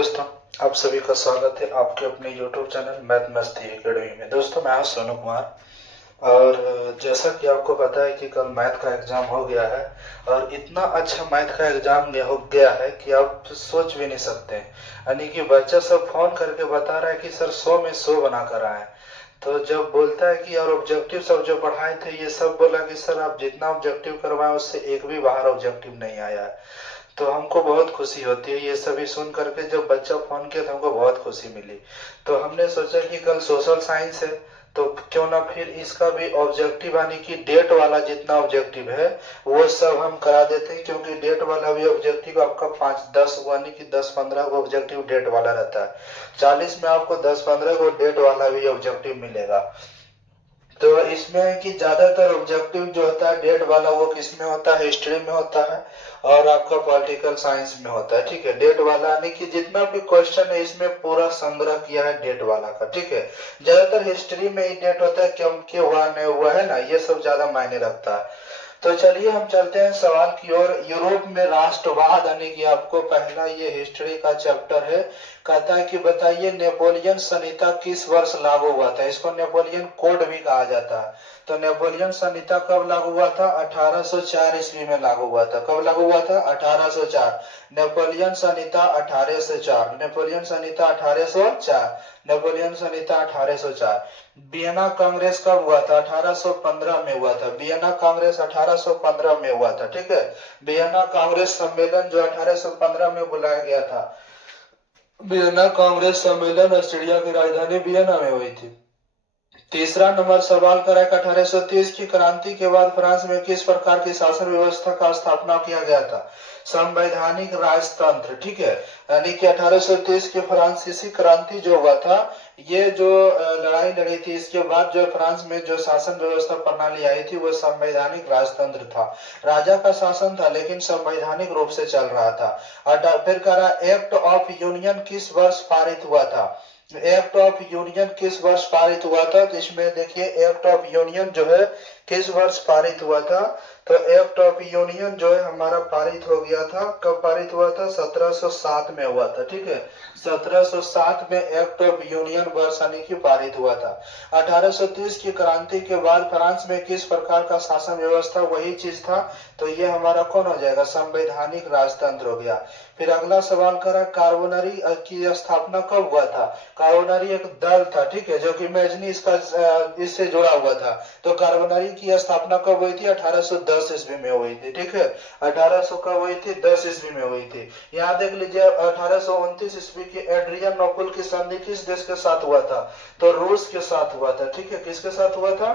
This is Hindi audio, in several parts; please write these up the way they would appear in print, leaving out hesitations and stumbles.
दोस्तों, आप सभी का स्वागत है आपके अपने YouTube चैनल मैथ मस्ती एकेडमी में। दोस्तों, मैं हूं सोनू कुमार और जैसा कि आपको पता है कि कल मैथ का एग्जाम हो गया है और इतना अच्छा मैथ का एग्जाम हो गया है कि आप सोच भी नहीं सकते। यानी कि बच्चा सब फोन करके बता रहा है कि सर 100 में 100 बना कर आए। तो जब बोलता है कि और ऑब्जेक्टिव सब जो पढ़ाए थे ये सब बोला कि सर आप जितना ऑब्जेक्टिव करवाए उससे एक भी बाहर ऑब्जेक्टिव नहीं आया है। तो हमको बहुत खुशी होती है ये सभी सुन करके। जब बच्चा फोन किया तो हमको बहुत खुशी मिली। तो हमने सोचा कि कल सोशल साइंस है तो क्यों ना फिर इसका भी ऑब्जेक्टिव यानी कि डेट वाला जितना ऑब्जेक्टिव है वो सब हम करा देते हैं, क्योंकि डेट वाला भी ऑब्जेक्टिव आपका 5-10 यानी कि 10-15 को ऑब्जेक्टिव डेट वाला रहता है। 40 में आपको 10-15 को डेट वाला भी ऑब्जेक्टिव मिलेगा। तो इसमें है कि ज्यादातर ऑब्जेक्टिव जो होता है डेट वाला वो किस में होता है, हिस्ट्री में होता है और आपका पॉलिटिकल साइंस में होता है। ठीक है, डेट वाला यानी कि जितना भी क्वेश्चन है इसमें पूरा संग्रह किया है डेट वाला का। ठीक है, ज्यादातर हिस्ट्री में ही डेट होता है, क्योंकि हुआ नहीं हुआ है ना, ये सब ज्यादा मायने रखता है। तो चलिए हम चलते हैं सवाल की ओर। यूरोप में राष्ट्रवाद यानी कि आपको पहला ये हिस्ट्री का चैप्टर है। कहता है कि बताइए नेपोलियन संहिता किस वर्ष लागू हुआ था। इसको नेपोलियन कोड भी कहा जाता है। तो नेपोलियन संहिता कब लागू हुआ था? 1804 ईस्वी में लागू हुआ था। कब लागू हुआ था? 1804। नेपोलियन संहिता 1804। नेपोलियन संहिता 1804। नेपोलियन संहिता 1804। वियना कांग्रेस कब हुआ था? 1815 में हुआ था। वियना कांग्रेस 1815 में हुआ था। ठीक है, वियना कांग्रेस सम्मेलन जो 1815 में बुलाया गया था। वियना कांग्रेस सम्मेलन ऑस्ट्रिया की राजधानी वियना में हुई थी। तीसरा नंबर सवाल करा है 1830 की क्रांति के बाद फ्रांस में किस प्रकार की शासन व्यवस्था का स्थापना किया गया था? संवैधानिक राजतंत्र। ठीक है, यानी कि 1830 की फ्रांसीसी क्रांति जो हुआ था, ये जो लड़ाई लड़ी थी इसके बाद जो फ्रांस में जो शासन व्यवस्था प्रणाली आई थी वो संवैधानिक राजतंत्र था। राजा का शासन था लेकिन संवैधानिक रूप से चल रहा था। फिर करा एक्ट ऑफ यूनियन किस वर्ष पारित हुआ था? एक्ट ऑफ यूनियन किस वर्ष पारित हुआ था? तो इसमें देखिए एक्ट ऑफ यूनियन जो है किस वर्ष पारित हुआ था? तो एक्ट ऑफ यूनियन जो है हमारा पारित हो गया था। कब पारित हुआ था? 1707 में हुआ था। ठीक है, 1707 में एक्ट ऑफ यूनियन वर्ष यानी कि पारित हुआ था। 1830 की क्रांति के बाद फ्रांस में किस प्रकार का शासन व्यवस्था? वही चीज था। तो ये हमारा कौन हो जाएगा? संवैधानिक राजतंत्र हो गया। फिर अगला सवाल करा कार्बोनरी की स्थापना कब हुआ था? कार्बोनरी एक दल था, ठीक है, जो कि इमेजनी इससे जुड़ा हुआ था। तो कार्बोनरी की स्थापना कब हुई थी? 1810 ईस्वी में हुई थी। ठीक है, 1800 कब हुई थी? 10 ईस्वी में हुई थी। यहाँ देख लीजिए 1829 ईस्वी की एड्रियन नोबल की संधि किस देश के साथ हुआ था? तो रूस के साथ हुआ था। ठीक है, किसके साथ हुआ था?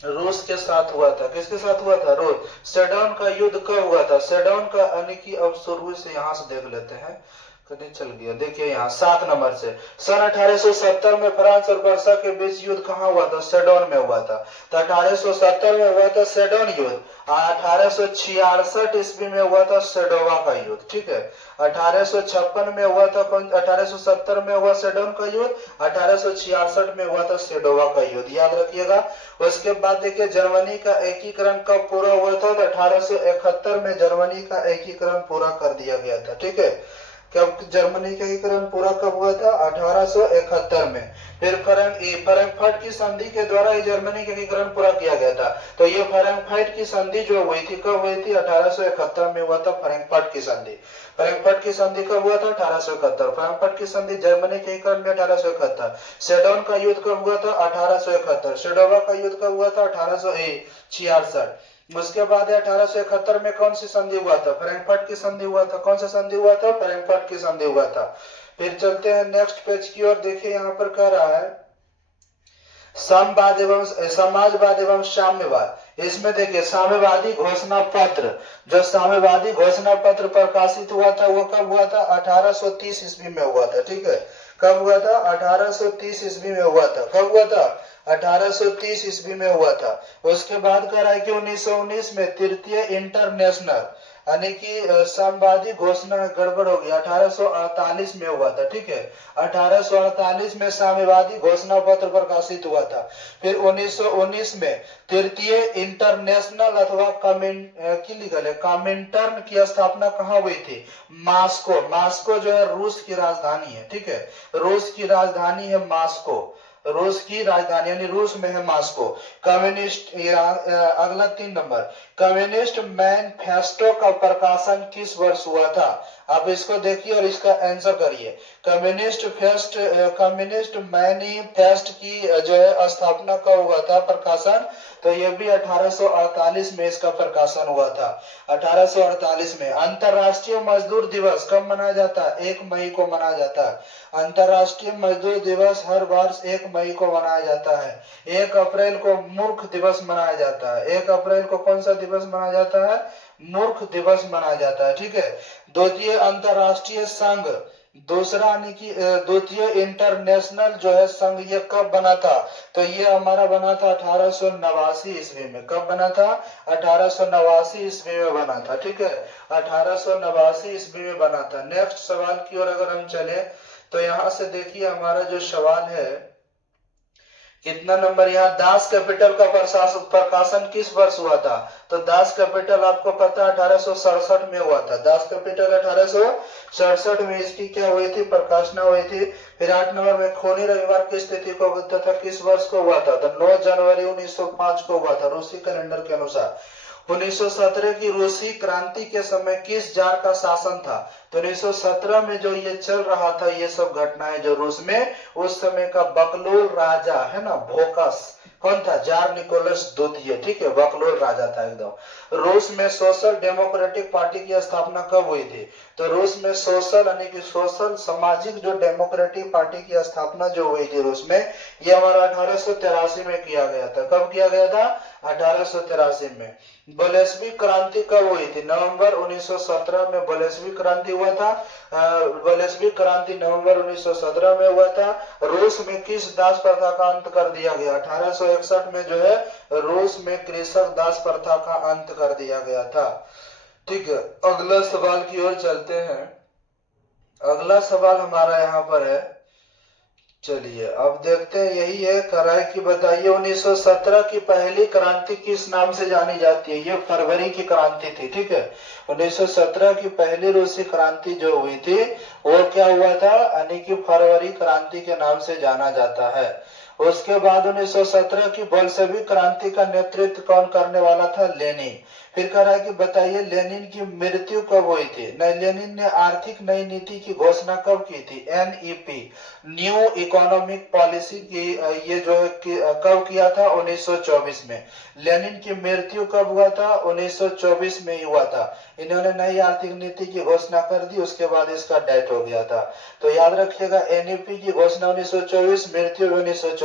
रूस के साथ हुआ था। किसके साथ हुआ था? रूस। सेडन का युद्ध कब हुआ था? सेडन का यानी कि अब शुरू से यहां से देख लेते हैं, कहीं चल गया। देखिए यहाँ 7 नंबर से सन 1870 में फ्रांस और वर्षा के बीच युद्ध कहाँ हुआ था? सेडोन में हुआ था। तो 1870 में हुआ था सेडोन युद्ध। 1866 ईस्वी में हुआ था सेडोवा का युद्ध। ठीक है, 1856 में हुआ था 1870 में हुआ सेडोन का युद्ध, 1866 में हुआ था सेडोवा का युद्ध, याद रखिएगा। उसके बाद देखिए जर्मनी का एकीकरण कब पूरा हुआ था? तो 1871 में जर्मनी का एकीकरण पूरा कर दिया गया था। ठीक है, कब जर्मनी का एकीकरण पूरा कब हुआ था? 1871 में। फिर फ्रैंकफर्ट की संधि के द्वारा ही जर्मनी का एकीकरण पूरा किया गया था। तो ये फ्रैंकफर्ट की संधि जो हुई थी कब हुई थी? 1871 में हुआ था फ्रैंकफर्ट की संधि। फ्रैंकफर्ट की संधि कब हुआ था? 1871। फ्रैंकफर्ट की संधि जर्मनी के एकीकरण में 1871। सेडोन का युद्ध कब हुआ था? 1871। सेडोवा का युद्ध कब हुआ था? 1866। उसके बाद 1871 में कौन सी संधि हुआ था? फ्रैंकफर्ट की संधि हुआ था। कौन सा संधि हुआ था? फ्रैंकफर्ट की संधि हुआ था। फिर चलते हैं नेक्स्ट पेज की ओर। देखिए यहाँ पर कह रहा है साम्यवाद एवं समाजवाद एवं साम्यवाद। इसमें देखिए साम्यवादी घोषणा पत्र, जो साम्यवादी घोषणा पत्र प्रकाशित हुआ था वो कब हुआ था? 1830 ईस्वी में हुआ था। ठीक है, कब हुआ था? 1830 ईस्वी में हुआ था। कब हुआ था? 1830 ईस्वी में हुआ था। उसके बाद कह रहा है कि 1919 में तृतीय इंटरनेशनल यानी कि साम्यवादी घोषणा गड़बड़ हो गया, 1848 में हुआ था, ठीक है। 1848 में साम्यवादी घोषणा पत्र प्रकाशित हुआ था। फिर 1919 में तृतीय इंटरनेशनल अथवा कॉमिंटर्न की स्थापना कहाँ हुई थी? मास्को। मास्को जो है रूस की राजधानी है, ठीक है। रूस की राजधानी है मास्को, रूस की राजधानी यानी रूस में है मास्को। कम्युनिस्ट, अगला 3 नंबर, कम्युनिस्ट मैनिफेस्टो का प्रकाशन किस वर्ष हुआ था? आप इसको देखिए और इसका आंसर करिए। कम्युनिस्ट मैनिफेस्ट की जो है स्थापना कब हुआ था, प्रकाशन? तो ये भी 1848 में इसका प्रकाशन हुआ था, 1848 में। अंतरराष्ट्रीय मजदूर दिवस कब मनाया जाता है? 1 मई को मनाया जाता है। अंतरराष्ट्रीय मजदूर दिवस हर वर्ष 1 मई को मनाया जाता है। 1 अप्रैल को मूर्ख दिवस मनाया जाता है। 1 अप्रैल को कौन सा दिवस मनाया जाता है? मूर्ख दिवस मनाया जाता है, ठीक है। द्वितीय अंतरराष्ट्रीय संघ, दूसरा यानी कि द्वितीय इंटरनेशनल जो है संघ, ये कब बना था? तो ये हमारा बना था 1889 ईस्वी में। कब बना था? 1889 ईस्वी में बना था, ठीक है। 1889 ईस्वी में बना था। नेक्स्ट सवाल की ओर अगर हम चले तो यहाँ से देखिए हमारा जो सवाल है, कितना नंबर यहाँ, दास कैपिटल का प्रकाशन किस वर्ष हुआ था? तो दास कैपिटल आपको पता है 1867 में हुआ था। दास कैपिटल 1867 में इसकी क्या हुई थी, प्रकाशना हुई थी। फिर 8 नंबर में खूनी रविवार की स्थिति को तथा किस वर्ष को हुआ था? तो 9 जनवरी 1905 को हुआ था रूसी कैलेंडर के अनुसार। 1917 की रूसी क्रांति के समय किस जार का शासन था? तो 1917 में जो ये चल रहा था, ये सब घटनाएं जो रूस में, उस समय का बकलोल राजा है ना, भोकस, कौन था? जार निकोलस द्वितीय, ठीक है, बकलोल राजा था एकदम। रूस में सोशल डेमोक्रेटिक पार्टी की स्थापना कब हुई थी? तो रूस में सोशल यानी कि सोशल सामाजिक जो डेमोक्रेटिक पार्टी की स्थापना जो हुई थी रूस में, ये हमारा 1883 में किया गया था। कब किया गया था? 1883 में। बोलेस्विक क्रांति कब हुई थी? नवंबर 1917 में बोलेस्विक क्रांति हुआ था। बोलेस्विक क्रांति नवंबर 1917 में हुआ था। रूस में किस दास प्रथा का अंत कर दिया गया? 1861 में जो है रूस में कृषक दास प्रथा का अंत कर दिया गया था, ठीक है। अगला सवाल की ओर चलते हैं। अगला सवाल हमारा यहाँ पर है, चलिए अब देखते हैं, यही है कराए कि बताइए 1917 की पहली क्रांति किस नाम से जानी जाती है? ये फरवरी की क्रांति थी, ठीक है। 1917 की पहली रूसी क्रांति जो हुई थी वो क्या हुआ था, यानी कि फरवरी क्रांति के नाम से जाना जाता है। उसके बाद 1917 की बोल्शेविक क्रांति का नेतृत्व कौन करने वाला था? लेनिन। फिर कह रहा है कि बताइए लेनिन की मृत्यु कब हुई थी? लेनिन ने आर्थिक नई नीति की घोषणा कब की थी? एनईपी, न्यू इकोनॉमिक पॉलिसी की, ये जो है कब किया था? 1924 में। लेनिन की मृत्यु कब हुआ था? 1924 में ही हुआ था। इन्होंने नई आर्थिक नीति की घोषणा कर दी, उसके बाद इसका डेथ हो गया था। तो याद रखिएगा एनईपी की घोषणा 1924, मृत्यु 1924।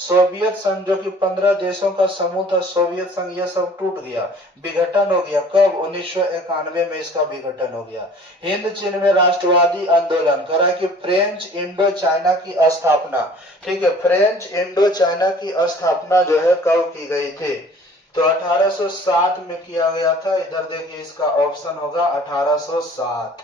सोवियत संघ जो कि 15 देशों का समूह था, सोवियत संघ, यह सब टूट गया, विघटन हो गया। कब? 1991 में इसका विघटन हो गया। हिंद चीन में राष्ट्रवादी आंदोलन करा कि फ्रेंच इंडो चाइना की स्थापना, ठीक है, फ्रेंच इंडो चाइना की स्थापना जो है कब की गई थी? तो 1807 में किया गया था। इधर देखिए इसका ऑप्शन होगा 1807,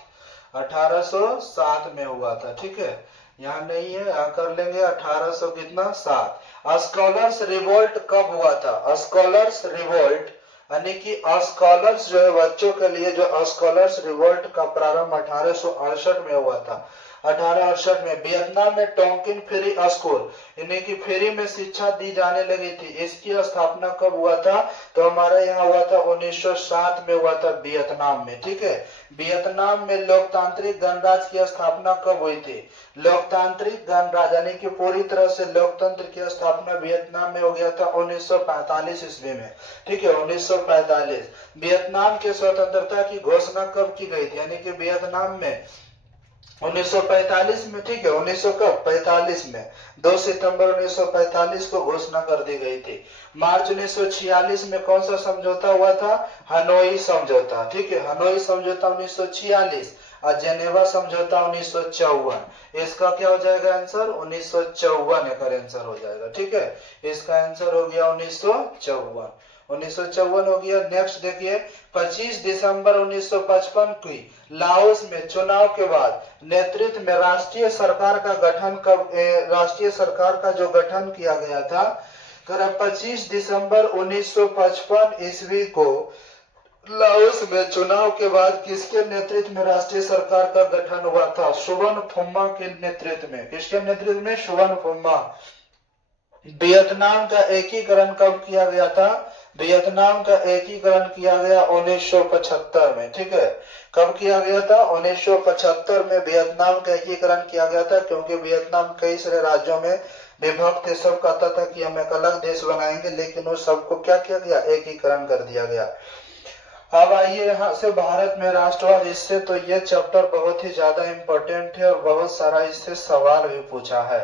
1807 में हुआ था, ठीक है। यहाँ नहीं है, यहाँ कर लेंगे 1800 कितना, 7। स्कॉलर्स रिवोल्ट कब हुआ था? स्कॉलर्स रिवोल्ट यानी कि स्कॉलर्स जो है बच्चों के लिए जो स्कॉलर्स रिवोल्ट का प्रारंभ 1868 में हुआ था। 1868 में वियतनाम में टोंकिन फ्री स्कूल यानी कि फ्री में शिक्षा दी जाने लगी थी, इसकी स्थापना कब हुआ था? तो हमारे यहाँ हुआ था 1907 में हुआ था वियतनाम में, ठीक है। वियतनाम में लोकतांत्रिक गणराज्य की स्थापना कब हुई थी? लोकतांत्रिक गणराज्य यानी कि पूरी तरह से लोकतंत्र की स्थापना वियतनाम में हो गया था 1945 ईस्वी में, ठीक है, 1945। वियतनाम के स्वतंत्रता की घोषणा कब की गई थी? यानी कि वियतनाम में 1945 में, ठीक है, 1945 में 2 सितंबर 1945 को घोषणा कर दी गई थी। मार्च 1946 में कौन सा समझौता हुआ था? हनोई समझौता, ठीक है, हनोई समझौता 1946 और जेनेवा समझौता 1954। इसका क्या हो जाएगा आंसर? 1954 का आंसर हो जाएगा, ठीक है। इसका आंसर हो गया 1954। 1954 हो गया। नेक्स्ट देखिए 25 दिसंबर 1955 की लाओस में चुनाव के बाद नेतृत्व में राष्ट्रीय सरकार का गठन कब राष्ट्रीय सरकार का जो गठन किया गया था 25 दिसंबर 1955 ईस्वी को लाओस में चुनाव के बाद किसके नेतृत्व में राष्ट्रीय सरकार का गठन हुआ था? सुवर्णफुम्मा के नेतृत्व में। किसके नेतृत्व में? सुवर्णफुम्मा। वियतनाम का एकीकरण कब किया गया था? वियतनाम का एकीकरण किया गया 1975 में। ठीक है, कब किया गया था? 1975 में वियतनाम का एकीकरण किया गया था, क्योंकि वियतनाम कई सारे राज्यों में विभक्त थे। सब कहता था कि हम एक अलग देश बनाएंगे, लेकिन उस सबको क्या किया गया? एकीकरण कर दिया गया। अब आइए यहाँ से भारत में राष्ट्रवाद। इससे तो ये चैप्टर बहुत ही ज्यादा इम्पोर्टेंट है और बहुत सारा इससे सवाल भी पूछा है।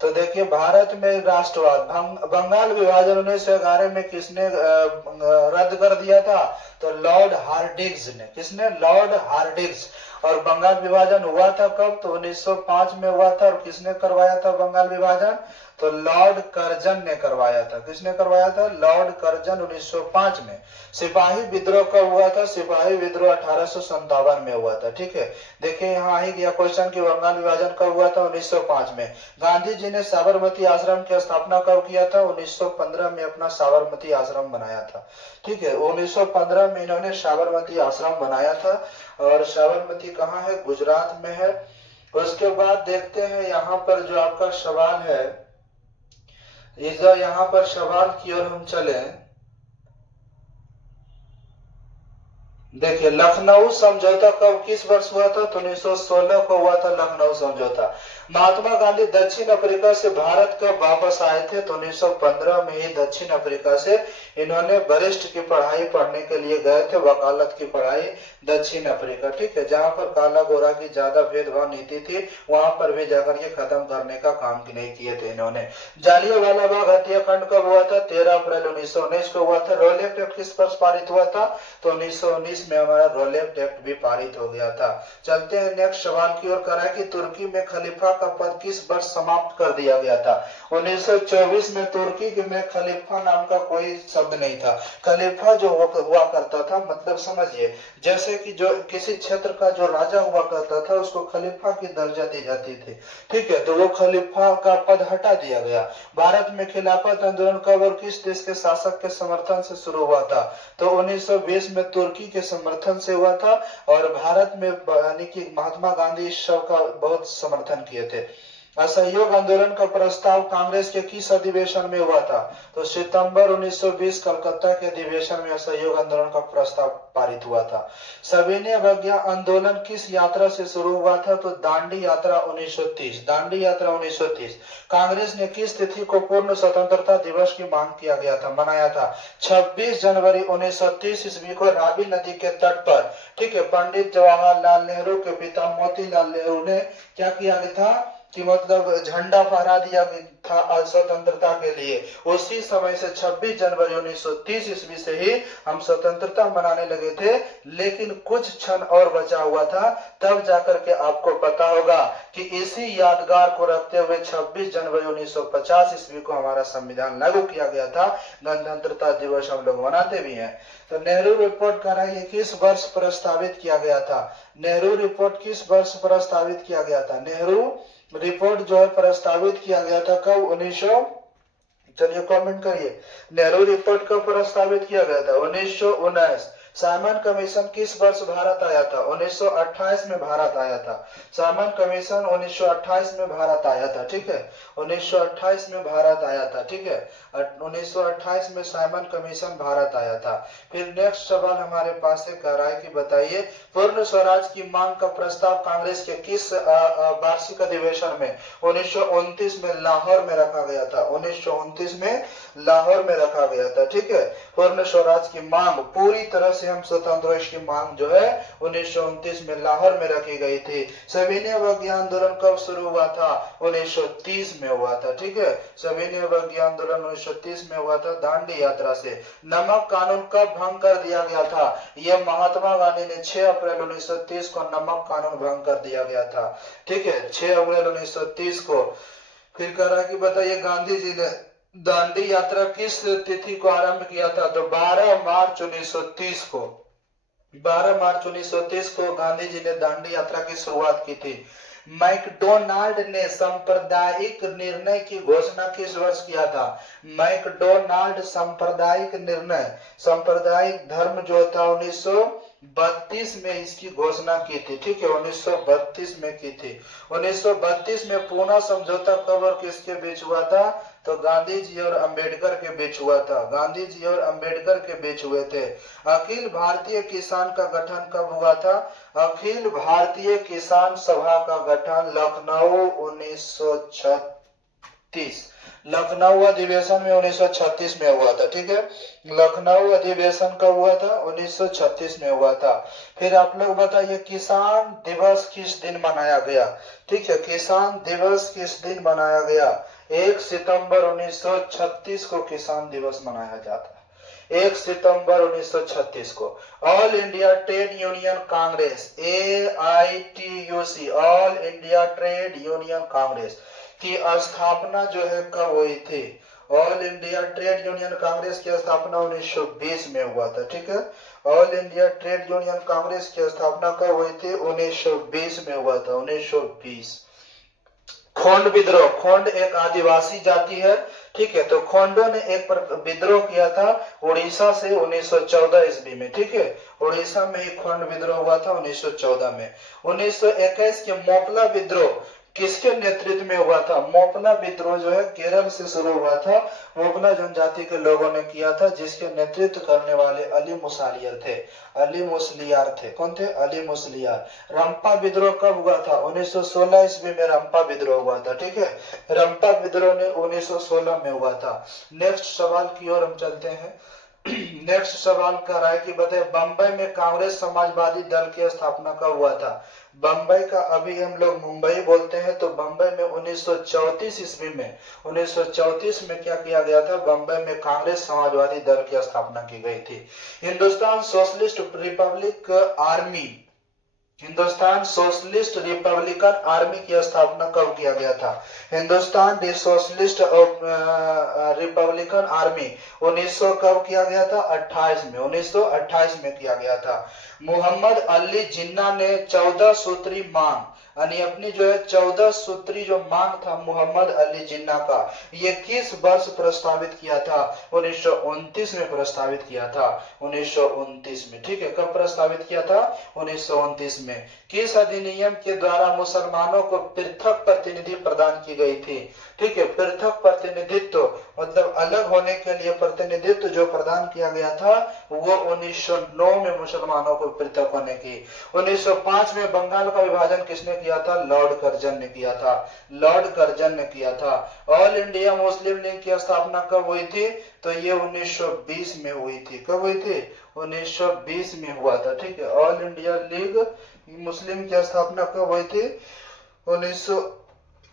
तो देखिए भारत में राष्ट्रवाद, बंगाल विभाजन 1911 में किसने रद्द कर दिया था? तो लॉर्ड हार्डिंग्स ने। किसने? Lord Hardinge. और बंगाल विभाजन हुआ था कब? तो 1905 में हुआ था। और किसने करवाया था बंगाल विभाजन? तो लॉर्ड कर्जन ने करवाया था। किसने करवाया था? लॉर्ड कर्जन 1905 में। सिपाही विद्रोह कब हुआ था? सिपाही विद्रोह 1857 में हुआ था। ठीक है, देखिए यहाँ ही गया क्वेश्चन कि बंगाल विभाजन कब हुआ था? 1905 में। गांधी जी ने साबरमती आश्रम की स्थापना कब किया था? 1915 में अपना साबरमती आश्रम बनाया था। ठीक है, 1915 में इन्होंने साबरमती आश्रम बनाया था। और साबरमती कहाँ है? गुजरात में है। उसके बाद देखते हैं यहाँ पर जो आपका सवाल है, यहाँ पर सवाल की ओर हम चले। देखिए लखनऊ समझौता कब किस वर्ष हुआ था? तो 1916 को हुआ था लखनऊ समझौता। महात्मा गांधी दक्षिण अफ्रीका से भारत कब वापस आए थे? तो 1915 में ही दक्षिण अफ्रीका से इन्होंने वरिष्ठ की पढ़ाई पढ़ने के लिए गए थे, वकालत की पढ़ाई दक्षिण अफ्रीका। ठीक है, जहां पर काला गोरा की ज्यादा भेदभाव नीति थी, वहां पर भी जाकर ये खत्म करने का काम नहीं किए थे इन्होंने। जालियांवाला बाग हत्याकांड कब हुआ था? 13 अप्रैल 1919 को हुआ था। रोलेक्ट एक्ट किस पर पारित हुआ था? तो 1919 में हमारा रोलेक्ट एक्ट भी पारित हो गया था। चलते हैं नेक्स्ट सवाल की ओर। करा कि तुर्की में खलीफा का पद किस वर्ष समाप्त कर दिया गया था? 1924 में। तुर्की में खलीफा नाम का कोई शब्द नहीं था। खलीफा जो हुआ करता था, मतलब समझिए जैसे कि जो किसी क्षेत्र का जो राजा हुआ करता था उसको खलीफा की दर्जा दी जाती थी। ठीक है, तो वो खलीफा का पद हटा दिया गया। भारत में खिलाफत आंदोलन कब और किस देश के शासक के समर्थन से शुरू हुआ था? तो 1920 में तुर्की के समर्थन से हुआ था। और भारत में यानी कि महात्मा गांधी इस सब का बहुत समर्थन किए थे। असहयोग आंदोलन का प्रस्ताव कांग्रेस के किस अधिवेशन में हुआ था? तो सितंबर 1920 कलकत्ता के अधिवेशन में असहयोग आंदोलन का प्रस्ताव पारित हुआ था। सविनय अवज्ञा आंदोलन किस यात्रा से शुरू हुआ था? तो दांडी यात्रा 1930। दांडी यात्रा 1930। कांग्रेस ने किस तिथि को पूर्ण स्वतंत्रता दिवस की मांग किया गया था, मनाया था? 26 जनवरी 1930 ईस्वी को रावी नदी के तट पर। ठीक है, पंडित जवाहरलाल नेहरू के पिता मोतीलाल नेहरू ने क्या किया गया था कि मतलब झंडा फहरा दिया था स्वतंत्रता के लिए। उसी समय से 26 जनवरी 1930 ईस्वी से ही हम स्वतंत्रता मनाने लगे थे, लेकिन कुछ क्षण और बचा हुआ था, तब जाकर के आपको पता होगा कि इसी यादगार को रखते हुए 26 जनवरी 1950 ईस्वी को हमारा संविधान लागू किया गया था। गणतंत्रता दिवस हम लोग मनाते भी हैं। तो नेहरू रिपोर्ट का राय किस वर्ष प्रस्तावित किया गया था? नेहरू रिपोर्ट किस वर्ष प्रस्तावित किया गया था? नेहरू रिपोर्ट जो है प्रस्तावित किया गया था कब? 1900, चलिए कमेंट करिए, नेहरू रिपोर्ट कब प्रस्तावित किया गया था? 1919। साइमन कमीशन किस वर्ष भारत आया था? 1928 में भारत आया था। साइमन कमीशन 1928 में भारत आया था। ठीक है, 1928 में भारत आया था। ठीक है, 1928 में साइमन कमीशन भारत आया था। फिर नेक्स्ट सवाल हमारे पास है, कह रहा है कि बताइए पूर्ण स्वराज की मांग का प्रस्ताव कांग्रेस के किस वार्षिक अधिवेशन में 1929 में लाहौर में रखा गया था? 1929 में लाहौर में रखा गया था। ठीक है, पूर्ण स्वराज की मांग, पूरी तरह से हम स्वतंत्र की मांग जो है 1929 में लाहौर में रखी गई थी। सविनय अवज्ञा आंदोलन कब शुरू हुआ था? 1930 में हुआ था। ठीक है, सविनय अवज्ञा आंदोलन 1930 में हुआ था दांडी यात्रा से। नमक कानून कब भंग कर दिया गया था? यह महात्मा गांधी ने 6 अप्रैल 1930 को नमक कानून भंग कर दिया गया था। ठीक है, 6 अप्रैल 1930 को। फिर कह रहा कि बताइए गांधी जी ने दांडी यात्रा किस तिथि को आरंभ किया था? तो 12 मार्च 1930 को, 12 मार्च 1930 को गांधी जी ने दांडी यात्रा की शुरुआत की थी। मैकडोनाल्ड ने सांप्रदायिक निर्णय की घोषणा किस वर्ष किया था? मैकडोनाल्ड सांप्रदायिक निर्णय, सांप्रदायिक धर्म जो था 1932 में इसकी घोषणा की थी। ठीक है, 1932 में की थी। 1932 में पूना समझौता कब और किसके बीच हुआ था? तो गांधी जी और अंबेडकर के बीच हुआ था। गांधी जी और अंबेडकर के बीच हुए थे। अखिल भारतीय किसान का गठन कब हुआ था? अखिल भारतीय किसान सभा का गठन लखनऊ 1936, लखनऊ अधिवेशन में 1936 में हुआ था। ठीक है, लखनऊ अधिवेशन कब हुआ था? 1936 में हुआ था। फिर आप लोग बताइए किसान दिवस किस दिन मनाया गया? ठीक है, किसान दिवस किस दिन मनाया गया? 1 सितंबर 1936 को किसान दिवस मनाया जाता है, 1 सितंबर 1936 को। All India trade union Congress, AITUC, all India trade union Congress की स्थापना जो है कब हुई थी? All India trade union Congress की स्थापना 1920 में हुआ था। ठीक है, all India trade union Congress की स्थापना कब हुई थी? 1920 में हुआ था, 1920। खोंड विद्रोह, खोंड एक आदिवासी जाति है। ठीक है, तो खोंडों ने एक विद्रोह किया था उड़ीसा से 1914 ईस्वी में। ठीक है, उड़ीसा में ही खोंड विद्रोह हुआ था 1914 में। 1921 के मोपला विद्रोह किसके नेतृत्व में हुआ था? मोपला विद्रोह जो है केरल से शुरू हुआ था, मोपला जनजाति के लोगों ने किया था, जिसके नेतृत्व करने वाले अली मुसालियर थे, अली मुसलियार थे। कौन थे? अली मुसलियार। रंपा विद्रोह कब हुआ था? 1916 ईस्वी में रंपा विद्रोह हुआ था। ठीक है, रंपा विद्रोह ने 1916 में हुआ था। नेक्स्ट सवाल की ओर हम चलते हैं। नेक्स्ट सवाल कर रहा है कि बताइए बंबई में कांग्रेस समाजवादी दल की स्थापना कब हुआ था? बंबई का अभी हम लोग मुंबई बोलते हैं, तो बंबई में 1934 ईस्वी में, 1934 में क्या किया गया था? बंबई में कांग्रेस समाजवादी दल की स्थापना की गई थी। Hindustan socialist Republic army, Hindustan socialist Republican army की स्थापना कब किया गया था? हिंदुस्तान सोशलिस्ट रिपब्लिकन आर्मी 1900 कब किया गया था? 28 में, 1928 में किया गया था। मोहम्मद अली जिन्ना ने 14 सूत्री मांग, यानी अपनी जो है 14 सूत्री जो मांग था मोहम्मद अली जिन्ना का, ये किस वर्ष प्रस्तावित किया था? 1929 में प्रस्तावित किया था, 1929 में। ठीक है, कब प्रस्तावित किया था? 1929 में। किस अधिनियम के द्वारा मुसलमानों को पृथक प्रतिनिधि प्रदान की गई थी? ठीक है, पृथक प्रतिनिधित्व मतलब अलग होने के लिए प्रतिनिधित्व जो प्रदान किया गया था वो 1909 में मुसलमानों को पृथक होने की। 1905 में बंगाल का विभाजन किसने किया था? लॉर्ड कर्जन ने किया था, लॉर्ड कर्जन ने किया था। ऑल इंडिया मुस्लिम लीग की स्थापना कब हुई थी? तो ये 1920 में हुई थी। कब हुई थी? 1920 में हुआ था। ठीक है, ऑल इंडिया लीग मुस्लिम की स्थापना कब हुई थी?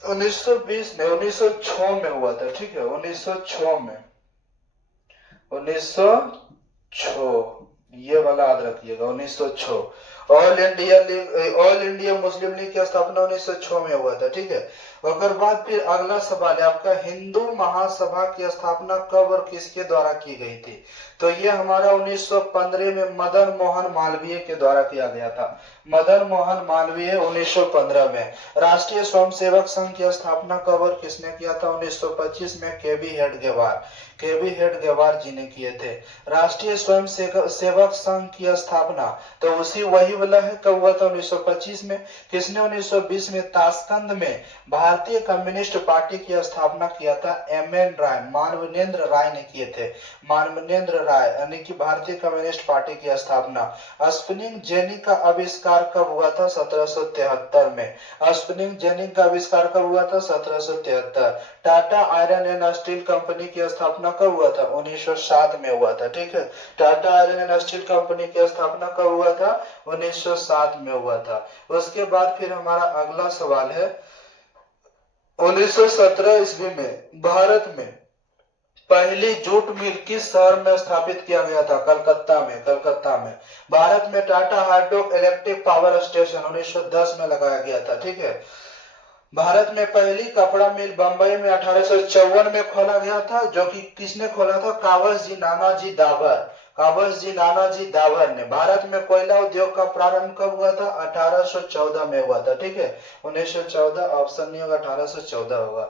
1920 में, 1906 में हुआ था। ठीक है, 1906 में, 1906, ये वाला याद रखिएगा, 1906। All India league, all India Muslim league की स्थापना 1906 में हुआ था। ठीक है, अगर बात फिर अगला सवाल है आपका, हिंदू महासभा की स्थापना कब और किसके द्वारा की गई थी? तो ये हमारा 1915 में मदन मोहन मालवीय के द्वारा किया गया था, मदन मोहन मालवीय 1915 में। राष्ट्रीय स्वयंसेवक संघ की स्थापना कब और किसने किया था? 1925 में केबी हेडगेवार, केबी हेडगेवार जी ने किए थे। राष्ट्रीय स्वयं सेवक संघ की स्थापना तो उसी वही वाला है, कब हुआ था? 1925 में। किसने 1920 में ताशकंद में भारतीय कम्युनिस्ट पार्टी की स्थापना किया था? MN राय, मानवेंद्र राय ने किए थे, मानवेंद्र राय, यानी कि भारतीय कम्युनिस्ट पार्टी की स्थापना। स्पिनिंग जेनी का आविष्कार कब हुआ था? 1773 में। स्पिनिंग जेनी का आविष्कार कब हुआ था? 1773। Tata iron and steel company की स्थापना कब हुआ था? 1907 में हुआ था। ठीक है, Tata iron and steel company की स्थापना कब हुआ था? 1907 में हुआ था। उसके बाद फिर हमारा अगला सवाल है, 1917 ईस्वी में भारत में पहली जूट मिल किस शहर में स्थापित किया गया था? कलकत्ता में, कलकत्ता में। भारत में Tata hydro electric power station 1910 में लगाया गया था। ठीक है, भारत में पहली कपड़ा मिल बंबई में 1854 में खोला गया था, जो कि किसने खोला था? कावस नानाजी दाभर। कावस नानाजी दाभर ने। भारत में कोयला उद्योग का प्रारंभ कब हुआ था? 1814 में हुआ था। ठीक है, 1914 ऑप्शन नहीं होगा, 1814 होगा।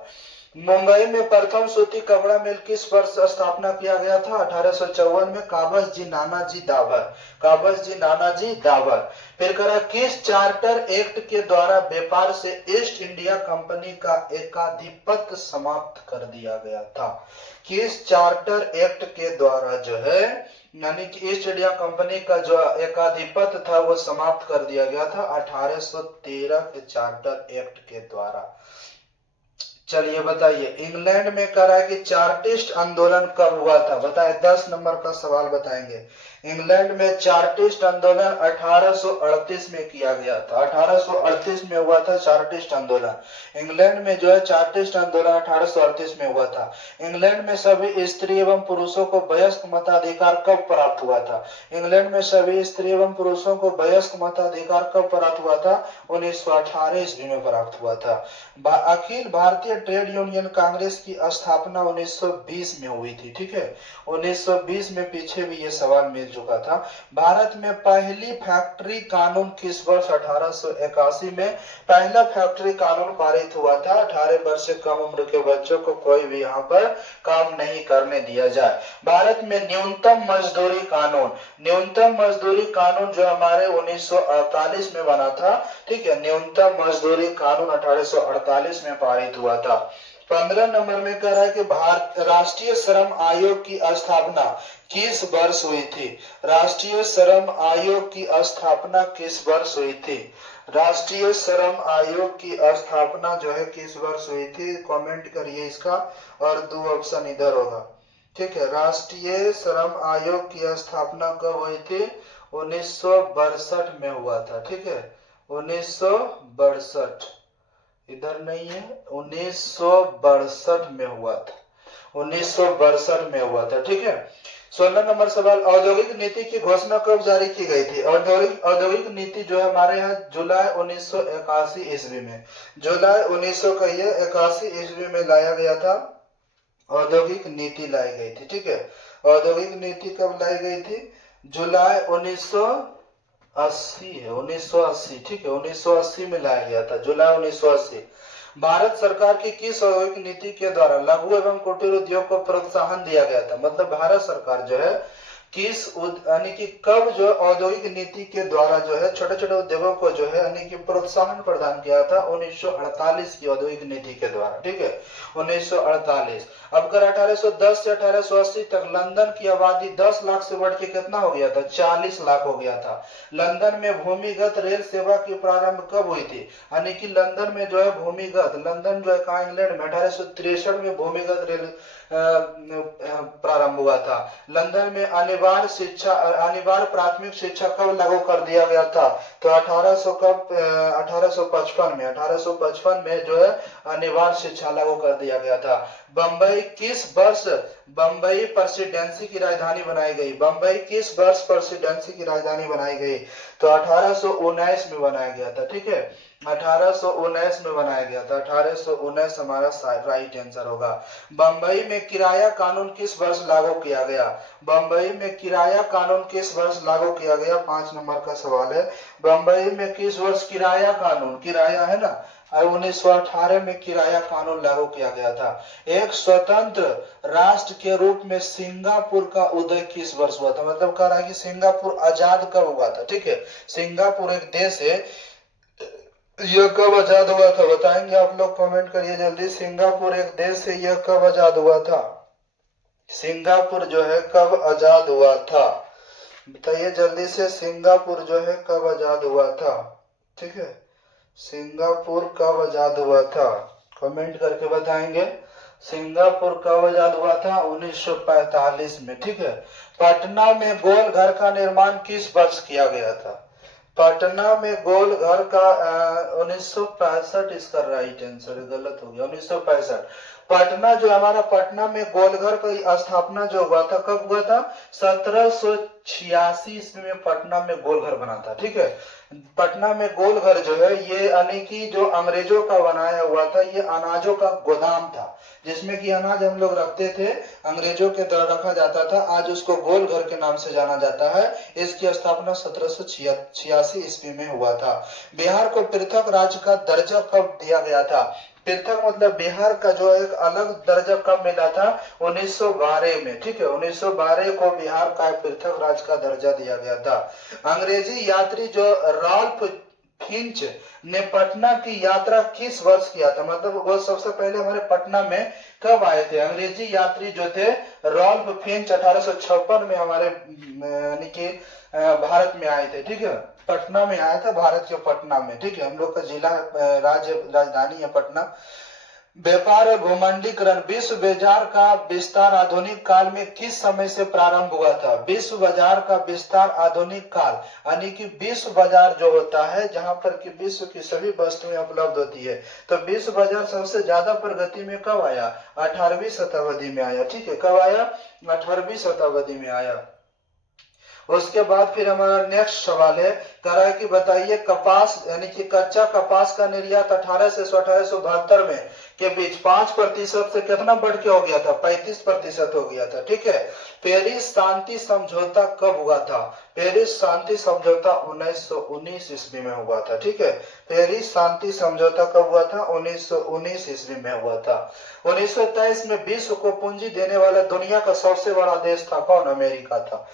मुंबई में प्रथम सूती कपड़ा मिल किस वर्ष स्थापना किया गया था? 1854 में। काबस नानाजी दाभर। काबस नानाजी दाभर। फिर करा किस चार्टर एक्ट के द्वारा व्यापार से ईस्ट इंडिया कंपनी का एकाधिपत्य समाप्त कर दिया गया था? किस चार्टर एक्ट के द्वारा जो है, यानी कि ईस्ट इंडिया कंपनी का जो एकाधिपत्य था वो समाप्त कर दिया गया था? 1813 के चार्टर एक्ट के द्वारा। चलिए बताइए, इंग्लैंड में कह रहा है कि चार्टिस्ट आंदोलन कब हुआ था? बताए, 10 नंबर का सवाल बताएंगे। इंग्लैंड में चार्टिस्ट आंदोलन 1838 में किया गया था। 1838 में हुआ था चार्टिस्ट आंदोलन। इंग्लैंड में जो है चार्टिस्ट आंदोलन 1838 में हुआ था। इंग्लैंड में सभी स्त्री एवं पुरुषों को वयस्क मताधिकार कब प्राप्त हुआ था? इंग्लैंड में सभी स्त्री एवं पुरुषों को वयस्क मताधिकार कब प्राप्त हुआ था? 1918 ईस्वी में प्राप्त हुआ था। अखिल भारतीय ट्रेड यूनियन कांग्रेस की स्थापना 1920 में हुई थी। ठीक है, 1920 में। पीछे भी ये सवाल मिल चुका था। भारत में पहली फैक्ट्री कानून किस वर्ष? 1881 में पहला फैक्ट्री कानून पारित हुआ था। 18 वर्ष से कम उम्र के बच्चों को कोई भी यहाँ पर काम नहीं करने दिया जाए। भारत में न्यूनतम मजदूरी कानून, न्यूनतम मजदूरी कानून जो हमारे 1948 में बना था। ठीक है, न्यूनतम मजदूरी कानून 1848 में पारित हुआ था। 15 नंबर में कह रहा है कि भारत राष्ट्रीय श्रम आयोग की स्थापना किस वर्ष हुई थी? राष्ट्रीय श्रम आयोग की स्थापना किस वर्ष हुई थी? राष्ट्रीय श्रम आयोग की स्थापना जो है किस वर्ष हुई थी? कमेंट करिए इसका, और 2 ऑप्शन इधर होगा। ठीक है, राष्ट्रीय श्रम आयोग की स्थापना कब हुई थी? 1962 में हुआ था। ठीक है, 1962, इधर नहीं है, 1962 में हुआ था। 1962 में हुआ था। ठीक है, 16 नंबर सवाल, औद्योगिक नीति की घोषणा कब जारी की गई थी? औद्योगिक नीति जो है हमारे यहाँ जुलाई 1981 ईस्वी में, जुलाई 1981 ईस्वी में लाया गया था। औद्योगिक नीति लाई गई थी। ठीक है, औद्योगिक नीति कब लाई गई थी? जुलाई 1980 है, 1980। ठीक है, 1980 में लाया गया था, जुलाई 1980। भारत सरकार की किस औद्योगिक नीति के द्वारा लघु एवं कुटीर उद्योग को प्रोत्साहन दिया गया था? मतलब भारत सरकार जो है किस यानी कि कब जो औद्योगिक नीति के द्वारा जो है छोटे छोटे उद्योगों को जो है यानी कि प्रोत्साहन प्रदान किया था? 1948 की औद्योगिक नीति के द्वारा। ठीक है, 1948। अब कर 1810 से 1880 तक लंदन की आबादी 10 लाख से बढ़ के कितना हो गया था? 40 लाख हो गया था। लंदन में भूमिगत रेल सेवा की प्रारंभ कब हुई थी? यानी कि लंदन में जो है भूमिगत, लंदन जो है कहा? इंग्लैंड में 1863 में भूमिगत रेल प्रारंभ हुआ था। लंदन में अनिवार्य शिक्षा, अनिवार्य प्राथमिक शिक्षा कब लागू कर दिया गया था? तो 1855 में जो है अनिवार्य शिक्षा लागू कर दिया गया था। बंबई किस वर्ष बंबई प्रेसिडेंसी की राजधानी बनाई गई? बंबई किस वर्ष प्रेसिडेंसी की राजधानी बनाई गई? तो 1819 में बनाया गया था। ठीक है, 1819 में बनाया गया था। 1819 हमारा राइट आंसर होगा। बंबई में किराया कानून किस वर्ष लागू किया गया? बंबई में किराया कानून किस वर्ष लागू किया गया? 5 नंबर का सवाल है। बंबई में किस वर्ष किराया कानून, किराया है ना, 1918 में किराया कानून लागू किया गया था। एक स्वतंत्र राष्ट्र के रूप में सिंगापुर का उदय किस वर्ष हुआ था? मतलब कह रहा है कि सिंगापुर आजाद कब हुआ था? ठीक है, सिंगापुर एक देश है, यह कब आजाद हुआ था? बताएंगे आप लोग, कमेंट करिए जल्दी। सिंगापुर एक देश है, यह कब आजाद हुआ था? सिंगापुर जो है कब आजाद हुआ था? बताइए जल्दी से, सिंगापुर जो है कब आजाद हुआ था? ठीक है, सिंगापुर कब आजाद हुआ था? कमेंट करके बताएंगे। सिंगापुर कब आजाद हुआ था? 1945 में। ठीक है, पटना में गोल घर का निर्माण किस वर्ष किया गया था? पटना में गोल घर का 1965, इसका राइट आंसर, गलत हो गया, 1965। पटना जो हमारा पटना में गोलघर का स्थापना जो हुआ था, कब हुआ था? 1786 ईस्वी में पटना में गोलघर बना था। ठीक है, पटना में गोलघर जो है ये यानी कि जो अंग्रेजों का बनाया हुआ था, ये अनाजों का गोदाम था जिसमें कि अनाज हम लोग रखते थे, अंग्रेजों के द्वारा रखा जाता था। आज उसको गोलघर के नाम से जाना जाता है। इसकी स्थापना 1786 ईस्वी में हुआ था। बिहार को पृथक राज्य का दर्जा कब दिया गया था? पृथक मतलब बिहार का जो एक अलग दर्जा कब मिला था? 1912 में। ठीक है, 1912 को बिहार का पृथक राज्य का दर्जा दिया गया था। अंग्रेजी यात्री जो रॉल्फ फिंच ने पटना की यात्रा किस वर्ष किया था? मतलब वो सबसे पहले हमारे पटना में कब आए थे? अंग्रेजी यात्री जो थे रॉल्फ फिंच 1856 में हमारे यानी कि भारत में आए थे। ठीक है, पटना में आया था, भारत के पटना में। ठीक है, हम लोग का जिला राजधानी है पटना। व्यापार और भूमंडलीकरण, विश्व बाजार का विस्तार आधुनिक काल में किस समय से प्रारंभ हुआ था? विश्व बाजार का विस्तार आधुनिक काल यानी कि विश्व बाजार जो होता है जहां पर कि विश्व की सभी वस्तुएं उपलब्ध होती है, तो विश्व बाजार सबसे ज्यादा प्रगति में कब आया? 18वीं शताब्दी में आया। ठीक है, कब आया? 18वीं शताब्दी में आया। उसके बाद फिर हमारा नेक्स्ट सवाल है, कह रहा है कि बताइए कपास यानी कि कच्चा कपास का निर्यात 1872 में के बीच 5% से कितना बढ़ के हो गया था? 35% हो गया था। ठीक है, पेरिस शांति समझौता कब हुआ था? पेरिस शांति समझौता 1919 ईस्वी में हुआ था। ठीक है, पेरिस शांति समझौता कब हुआ था? 1919 ईस्वी में हुआ था। 1923 में विश्व को पूंजी देने वाला दुनिया का सबसे बड़ा देश था कौन? अमेरिका था,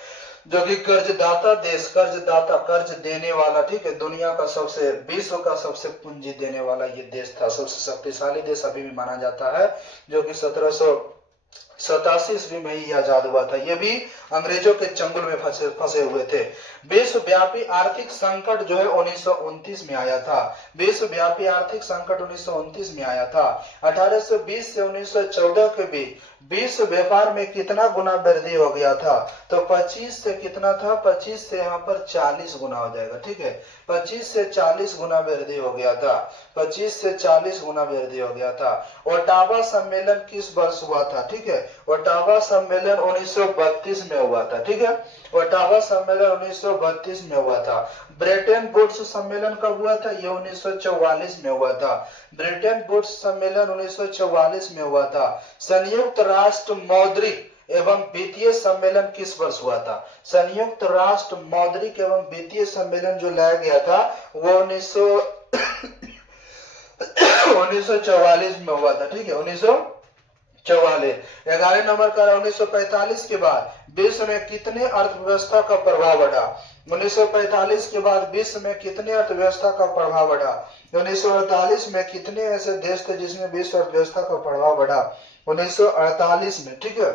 जो कि कर्जदाता देश, कर्ज देने वाला। ठीक है, दुनिया का सबसे, विश्व का सबसे पूंजी देने वाला ये देश था, सबसे शक्तिशाली देश अभी भी माना जाता है, जो कि 1787 ईस्वी में ही आजाद हुआ था। ये भी अंग्रेजों के चंगुल में फंसे हुए थे। विश्वव्यापी आर्थिक संकट जो है 1929 में आया था। विश्वव्यापी आर्थिक संकट 1929 में आया था। 1820 से 1914 के बीच विश्व व्यापार में कितना गुना वृद्धि हो गया था? तो 25 से कितना था? 25 से यहाँ पर 40 गुना हो जाएगा। ठीक है, 25 से 40 गुना वृद्धि हो गया था। 25 से 40 गुना वृद्धि हो गया था। ओटावा सम्मेलन किस वर्ष हुआ था? ठीक है, ओटावा सम्मेलन 1932 में हुआ था। ठीक है, ओटावा सम्मेलन 1932 में हुआ था। ब्रेटन वुड्स सम्मेलन कब हुआ था? ये 1944 में हुआ था। ब्रेटन वुड्स सम्मेलन 1944 में हुआ था। संयुक्त राष्ट्र मौद्रिक एवं वित्तीय सम्मेलन किस वर्ष हुआ था? संयुक्त राष्ट्र मौद्रिक एवं वित्तीय सम्मेलन जो लाया गया था वो 1944 में हुआ था। ठीक है, 1944। 11 नंबर का 1945 के बाद विश्व में कितने अर्थव्यवस्था का प्रभाव बढ़ा? 1945 के बाद विश्व में कितने अर्थव्यवस्था का प्रभाव बढ़ा? 1948 में कितने ऐसे देश थे जिसमें विश्व अर्थव्यवस्था का प्रभाव बढ़ा? 1948 में। ठीक है,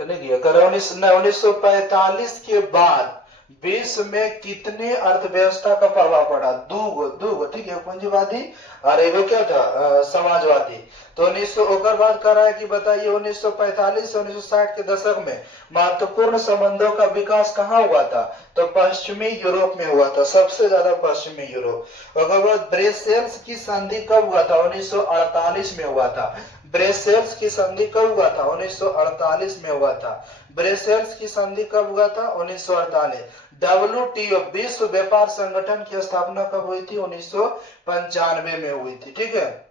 1945 के बाद विश्व में कितने अर्थव्यवस्था का प्रभाव पड़ा? दो। ठीक है, पूंजीवादी और एगो क्या था? समाजवादी। तो 1900 ओकर बाद कर रहा है कि बताइए 1945 से 1960 के दशक में महत्वपूर्ण संबंधों का विकास कहाँ हुआ था? तो पश्चिमी यूरोप में हुआ था, सबसे ज्यादा पश्चिमी यूरोप। ओकर बाद ब्रेसेल्स की संधि कब हुआ था? 1948 में हुआ था। ब्रेसेल्स की संधि कब हुआ था? 1948 में हुआ था। ब्रेसेल्स की संधि कब हुआ था? 1948। WTO विश्व व्यापार संगठन की स्थापना कब हुई थी? 1995 में हुई थी। ठीक है,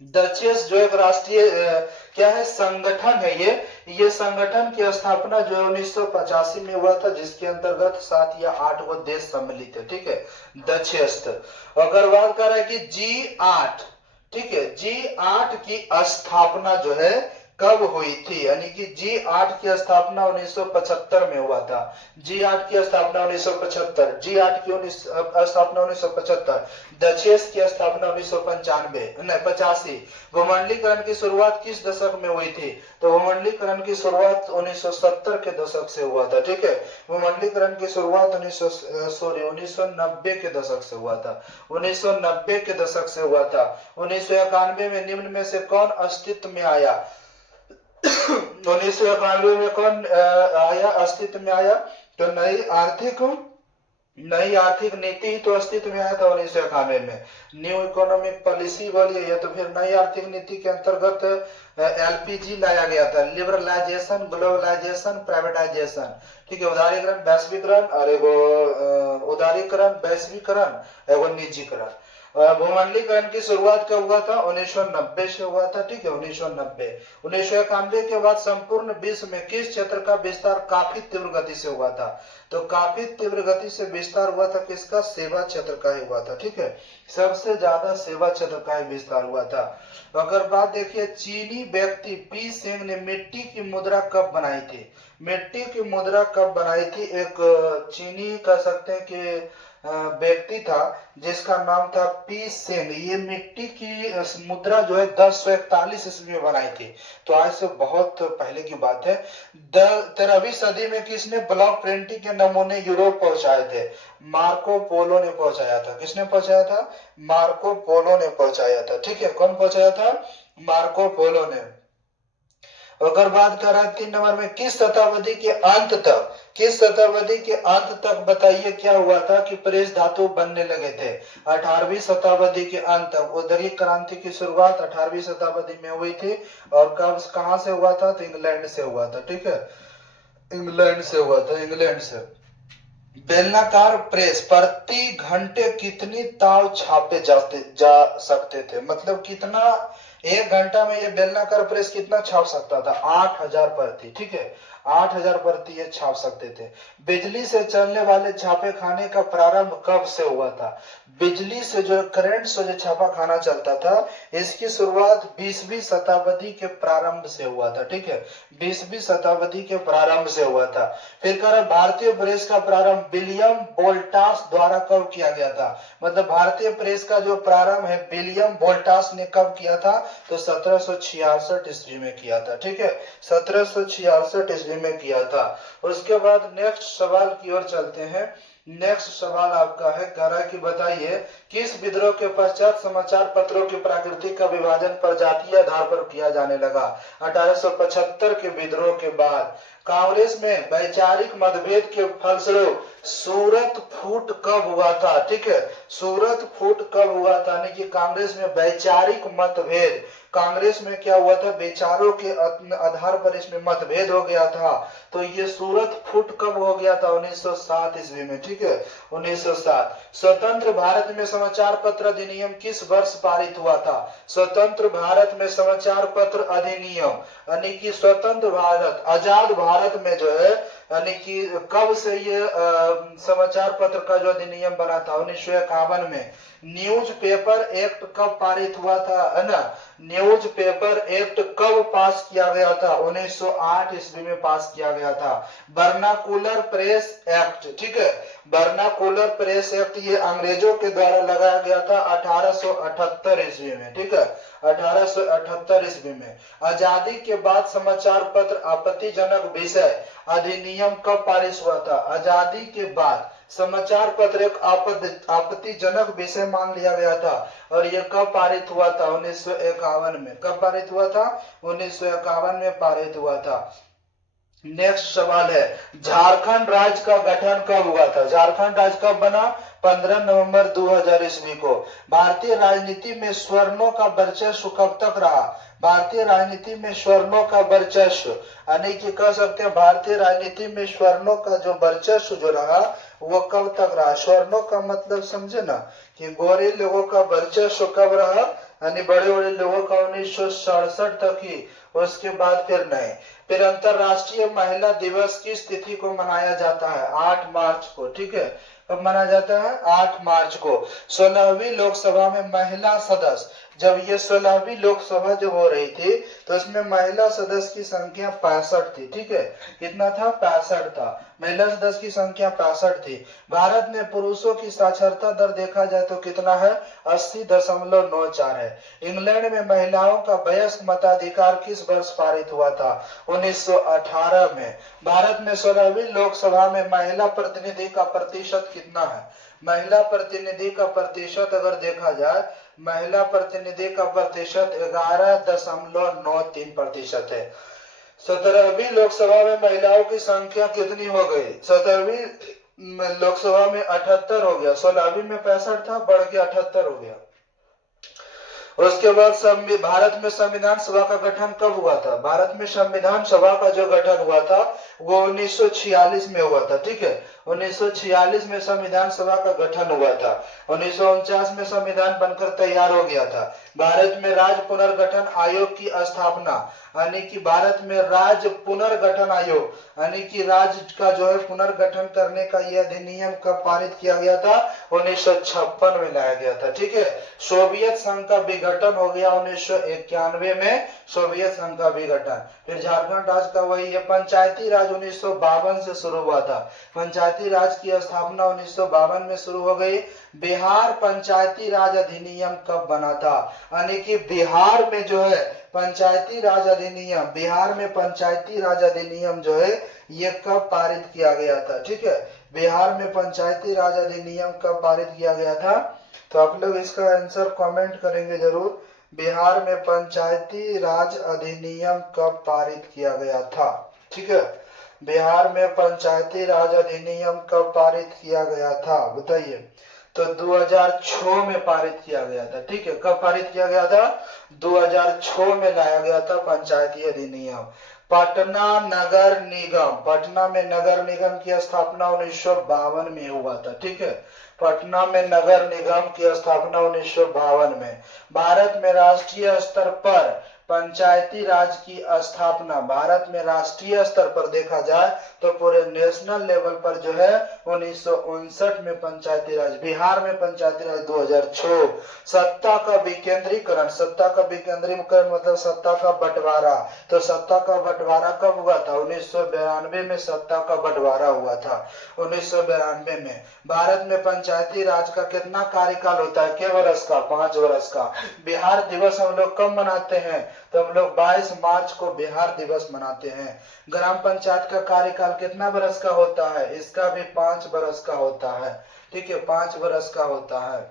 डचेस जो एक राष्ट्रीय क्या है? संगठन है। ये संगठन की स्थापना जो है 1985 में हुआ था, जिसके अंतर्गत 7 या 8 वो देश सम्मिलित है। ठीक है, डचेस। अगर बात कर रहे हैं कि G8, ठीक है, G8 की स्थापना जो है कब हुई थी? यानी कि G8 की स्थापना 1975 में हुआ था। G8 की स्थापना 1975, G8 की स्थापना 1975, डचेस की स्थापना 1985। भूमंडलीकरण की शुरुआत किस दशक में हुई थी? तो भूमंडलीकरण की शुरुआत 1970 के दशक से हुआ था। ठीक है, भूमंडलीकरण की शुरुआत 1990 के दशक से हुआ था। 1990 के दशक से हुआ था। 1991 में निम्न में से कौन अस्तित्व में आया? 1991 में कौन आया अस्तित्व में आया? तो नई आर्थिक नई आर्थिक नीति ही तो अस्तित्व में आया था 1991 में। न्यू इकोनॉमिक पॉलिसी बोलिए या तो फिर नई आर्थिक नीति के अंतर्गत एलपीजी लाया गया था, लिबरलाइजेशन, ग्लोबलाइजेशन, प्राइवेटाइजेशन। ठीक है, उदारीकरण, वैश्वीकरण और एगो उदारीकरण, वैश्वीकरण, एगो निजीकरण। भूमंडलीकरण की शुरुआत कब हुआ था? 1990 से हुआ था। ठीक है, 1990। 1991 के बाद संपूर्ण विश्व में किस क्षेत्र का विस्तार काफी तीव्र गति से हुआ था? तो काफी तीव्र गति से विस्तार हुआ था किसका? सेवा क्षेत्र का ही हुआ था। ठीक है, सबसे ज्यादा सेवा क्षेत्र का ही विस्तार हुआ था। अगर बात देखिए, चीनी व्यक्ति पी सिंह ने मिट्टी की मुद्रा कब बनाई थी? मिट्टी की मुद्रा कब बनाई थी? एक चीनी कह सकते हैं कि व्यक्ति था जिसका नाम था पी सेन। ये मिट्टी की मुद्रा जो है 1041 ईस्वी में बनाई थी, तो आज से बहुत पहले की बात है। 13वीं सदी में किसने ब्लॉक प्रिंटिंग के नमूने यूरोप पहुंचाए थे? मार्को पोलो ने पहुंचाया था। किसने पहुंचाया था? मार्को पोलो ने पहुंचाया था। ठीक है, कौन पहुंचाया था? मार्को पोलो ने। अगर बात कर रहे हैं 3 नंबर में, किस शताब्दी के अंत तक, किस शताब्दी के अंत तक बताइए क्या हुआ था कि प्रेस धातु बनने लगे थे? 18वीं शताब्दी के अंत तक। औद्योगिक क्रांति की शुरुआत 18वीं शताब्दी में हुई थी। और कब, कहां से हुआ था? तो इंग्लैंड से हुआ था। ठीक है, इंग्लैंड से हुआ था, इंग्लैंड से। बेलनाकार प्रेस प्रति घंटे कितनी ताव छापे जा सकते थे? मतलब कितना, एक घंटा में ये बेलनाकार प्रेस कितना छाप सकता था? 8000 प्रति। ठीक है, 8000 प्रति ये छाप सकते थे। बिजली से चलने वाले छापे खाने का प्रारंभ कब से हुआ था? बिजली से जो करंट से जो छापा खाना चलता था, इसकी शुरुआत 20वीं शताब्दी के प्रारंभ से हुआ था। ठीक है, 20वीं शताब्दी के प्रारंभ से हुआ था। फिर कह रहा भारतीय प्रेस का प्रारंभ विलियम वोल्टास द्वारा कब किया गया था? मतलब भारतीय प्रेस का जो प्रारंभ है विलियम वोल्टास ने कब किया था? तो 1766 ईस्वी में किया था। ठीक है, 1766 ईस्वी में किया था। उसके बाद नेक्स्ट सवाल की ओर चलते हैं। नेक्स्ट सवाल आपका है, कह रहा है कि बताइए किस विद्रोह के पश्चात समाचार पत्रों की प्रकृति का विभाजन प्रजातीय आधार पर किया जाने लगा? 1875 के विद्रोह के बाद। कांग्रेस में वैचारिक मतभेद के फलस्वरूप सूरत फूट कब हुआ था? ठीक है, सूरत फूट कब हुआ था? यानी कि कांग्रेस में वैचारिक मतभेद, कांग्रेस में क्या हुआ था? विचारों के आधार पर इसमें मतभेद हो गया था। तो ये सूरत फूट कब हो गया था? 1907 ईस्वी में। ठीक है, 1907। स्वतंत्र भारत में समाचार पत्र अधिनियम किस वर्ष पारित हुआ था? स्वतंत्र भारत में समाचार पत्र अधिनियम, यानी कि स्वतंत्र भारत, आजाद भारत में जो है, यानी कि कब से ये समाचार पत्र का जो अधिनियम बना था? 1951 में। न्यूज पेपर एक्ट कब पारित हुआ था? है ना, न्यूज पेपर एक्ट कब पास किया गया था? 1908 ईस्वी में पास किया गया था। बर्नाकुलर प्रेस एक्ट, ठीक है, बर्नाकुलर प्रेस एक्ट ये अंग्रेजों के द्वारा लगाया गया था 1878 ईस्वी में। ठीक है, 1878 ईस्वी में। आजादी के बाद समाचार पत्र आपत्तिजनक विषय अधिनियम कब पारित हुआ था? आजादी के बाद समाचार पत्र एक आपत्तिजनक विषय मान लिया गया था। और यह कब पारित हुआ था? 1951 में। कब पारित हुआ था? 1951 में पारित हुआ था। नेक्स्ट सवाल है, झारखंड राज्य का गठन कब हुआ था? झारखंड राज्य कब बना? 15 नवंबर 2000 ईस्वी को। भारतीय राजनीति में स्वर्णों का वर्चस्व कब तक रहा? भारतीय राजनीति में स्वर्णों का वर्चस्व, यानी कि कह सकते हैं भारतीय राजनीति में स्वर्णों का जो वर्चस्व जो रहा वो कब तक रहा? स्वर्णों का मतलब समझे ना, कि गोरे लोगों का वर्चस्व कब रहा, यानी बड़े बड़े लोगों का 1967 तक ही, उसके बाद फिर नहीं। फिर अंतरराष्ट्रीय महिला दिवस किस तिथि को मनाया जाता है? 8 मार्च को। ठीक है, कब मनाया जाता है? 8 मार्च को। 16वीं लोकसभा में महिला सदस्य, जब ये 16वीं लोकसभा जब हो रही थी तो इसमें महिला सदस्य की संख्या 65 थी। ठीक है, कितना था? 65 था। महिला सदस्य की संख्या 65 थी। भारत में पुरुषों की साक्षरता दर देखा जाए तो कितना है? 80.94 है। इंग्लैंड में महिलाओं का वयस्क मताधिकार किस वर्ष पारित हुआ था? 1918 में। भारत में 16वीं लोकसभा में महिला प्रतिनिधि का प्रतिशत कितना है? महिला प्रतिनिधि का प्रतिशत अगर देखा जाए, महिला प्रतिनिधि का प्रतिशत 11.93% है। 17वीं लोकसभा में महिलाओं की संख्या कितनी हो गई? 17वीं लोकसभा में 78 हो गया, 16वीं में 65 था, बढ़ के 78 हो गया। उसके बाद भारत में संविधान सभा का गठन कब हुआ था? भारत में संविधान सभा का जो गठन हुआ था वो 1946 में हुआ था, ठीक है। 1946 में संविधान सभा का गठन हुआ था। 1949 में संविधान बनकर तैयार हो गया था। भारत में राज्य पुनर्गठन आयोग की स्थापना, यानी कि भारत में राज्य पुनर्गठन आयोग, यानी कि राज्य का जो है पुनर्गठन करने का यह अधिनियम कब पारित किया गया था? 1956 में लाया गया था, ठीक है। सोवियत संघ का विघटन हो गया 1991 में, सोवियत संघ का विघटन। फिर झारखंड राज्य का वही है। पंचायती राज 1952 से शुरू हुआ था। पंचायती राज की स्थापना 1952 में शुरू हो गई। बिहार पंचायती राज अधिनियम कब बना था? यानी कि बिहार में जो है पंचायती राज अधिनियम, बिहार में पंचायती राज अधिनियम जो है ये कब पारित किया गया था, ठीक है। बिहार में पंचायती राज अधिनियम कब पारित किया गया था? तो आप लोग इसका आंसर कमेंट करेंगे जरूर। बिहार में पंचायती राज अधिनियम कब पारित किया गया था, ठीक है। बिहार में पंचायती राज अधिनियम कब पारित किया गया था बताइए? तो 2006 में पारित किया गया था, ठीक है। कब पारित किया गया था? 2006 में लाया गया था पंचायती अधिनियम। पटना नगर निगम, पटना में नगर निगम की स्थापना 1952 में हुआ था, ठीक है। पटना में नगर निगम की स्थापना 1952 में। भारत में राष्ट्रीय स्तर पर पंचायती राज की स्थापना, भारत में राष्ट्रीय स्तर पर देखा जाए तो पूरे नेशनल लेवल पर जो है 1959 में पंचायती राज, बिहार में पंचायती राज 2006। सत्ता का विकेंद्रीकरण, सत्ता का विकेंद्रीकरण मतलब सत्ता का बंटवारा। तो सत्ता का बंटवारा कब हुआ था? 1992 में सत्ता का बंटवारा हुआ था, 1992 में। भारत में पंचायती राज का कितना कार्यकाल होता है? क्या वर्ष का? 5 वर्ष का। बिहार दिवस हम लोग कब मनाते हैं? तो हम लोग 22 मार्च को बिहार दिवस मनाते हैं। ग्राम पंचायत का कार्यकाल कितना वर्ष का होता है? इसका भी 5 वर्ष का होता है, ठीक है, 5 वर्ष का होता है।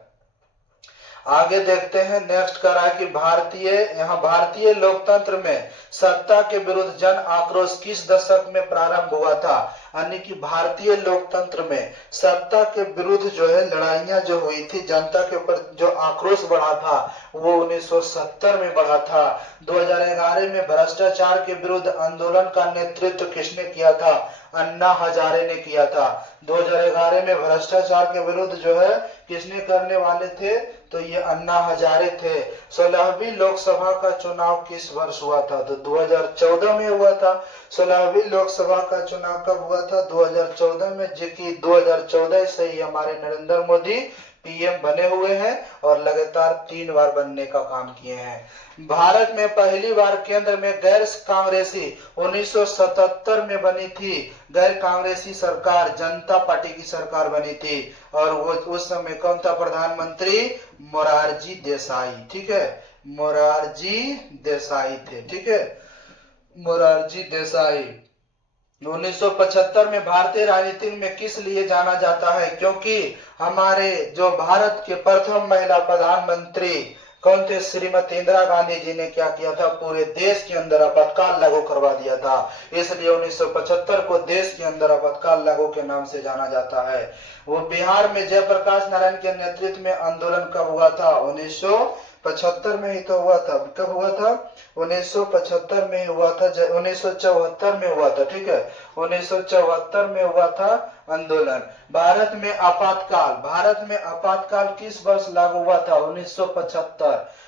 आगे देखते हैं, नेक्स्ट करा कि भारतीय लोकतंत्र में सत्ता के विरुद्ध जन आक्रोश किस दशक में प्रारंभ हुआ था? यानी कि भारतीय लोकतंत्र में सत्ता के विरुद्ध जो है लड़ाइयां जो हुई थी, जनता के ऊपर जो आक्रोश बढ़ा था वो 1970 में बढ़ा था। 2011 में भ्रष्टाचार के विरुद्ध आंदोलन का नेतृत्व किसने किया था? अन्ना हजारे ने किया था। 2011 में भ्रष्टाचार के विरुद्ध जो है किसने करने वाले थे? तो ये अन्ना हजारे थे। 16वीं लोकसभा का चुनाव किस वर्ष हुआ था? तो 2014 में हुआ था। 16वीं लोकसभा का चुनाव कब हुआ था? 2014 में, जो कि 2014 से ही हमारे नरेंद्र मोदी पीएम बने हुए हैं और लगातार 3 बार बनने का काम किए हैं। भारत में पहली बार केंद्र में गैर कांग्रेसी 1977 में बनी थी, गैर कांग्रेसी सरकार, जनता पार्टी की सरकार बनी थी। और वो उस समय कौन था प्रधानमंत्री? मोरारजी देसाई, ठीक है, मोरारजी देसाई थे, ठीक है, मोरारजी देसाई। 1975 में भारतीय राजनीति में किस लिए जाना जाता है? क्योंकि हमारे जो भारत के प्रथम महिला प्रधानमंत्री कौन थे? श्रीमती इंदिरा गांधी जी ने क्या किया था? पूरे देश के अंदर आपातकाल लागू करवा दिया था। इसलिए 1975 को देश के अंदर आपातकाल लागू के नाम से जाना जाता है। वो बिहार में जयप्रकाश नारायण के नेतृत्व में आंदोलन कब हुआ था? 1975 में ही तो हुआ था। कब हुआ था? 1975 में हुआ था, 1974 में हुआ था, ठीक है, 1974 में हुआ था आंदोलन। भारत में आपातकाल किस वर्ष लागू हुआ था?